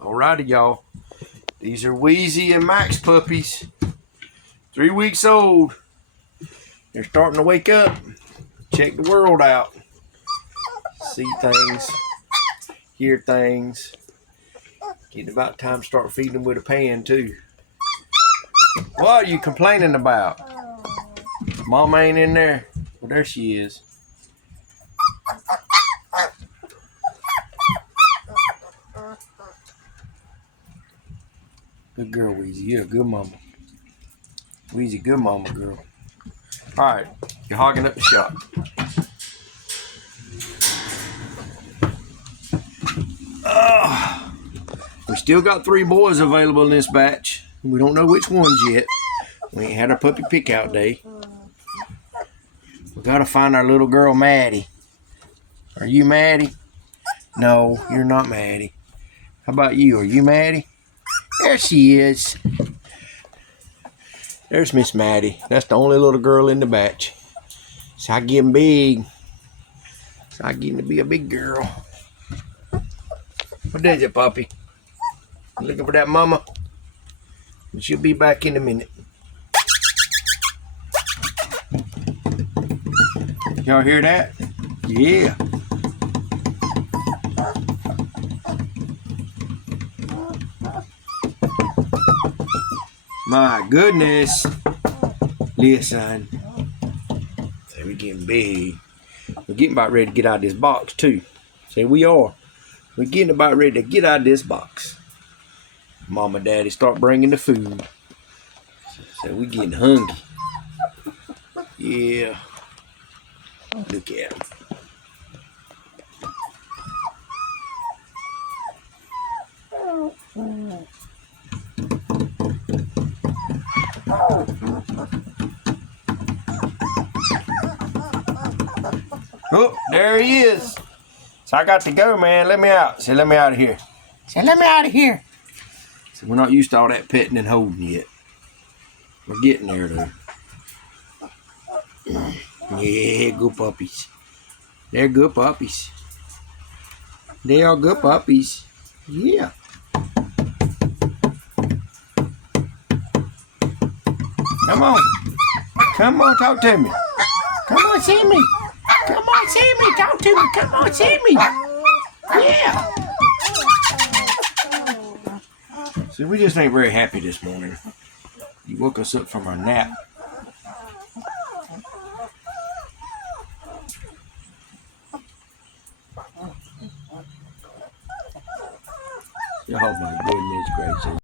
Alrighty, y'all. These are Wheezey and Max puppies. 3 weeks old. They're starting to wake up. Check the world out. See things. Hear things. Getting about time to start feeding them with a pan, too. What are you complaining about? Mama ain't in there. Well, there she is. Good girl, Wheezey. You're a good mama. Wheezey, good mama, girl. Alright, you're hogging up the shop. We still got 3 boys available in this batch. We don't know which ones yet. We ain't had our puppy pick out day. We gotta find our little girl Maddie. Are you Maddie? No, you're not Maddie. How about you? Are you Maddie? There she is. There's Miss Maddie. That's the only little girl in the batch. So I getting big. So I getting to be a big girl. What is it, puppy? You looking for that mama? She'll be back in a minute. Y'all hear that? Yeah. My goodness. Listen. So we're getting big. We're getting about ready to get out of this box too. Say we are. We're getting about ready to get out of this box. Mama, Daddy start bringing the food. So we getting hungry. Yeah. Look at them. Oh, there he is. So I got to go, man. Let me out. Say, let me out of here. Say, let me out of here. So we're not used to all that petting and holding yet. We're getting there, though. Yeah, good puppies. They're good puppies. They are good puppies. Yeah. Come on. Come on, talk to me. Come on, see me. Come on, see me. Talk to me. Come on, see me. Yeah. See, we just ain't very happy this morning. You woke us up from our nap. Oh, my goodness gracious.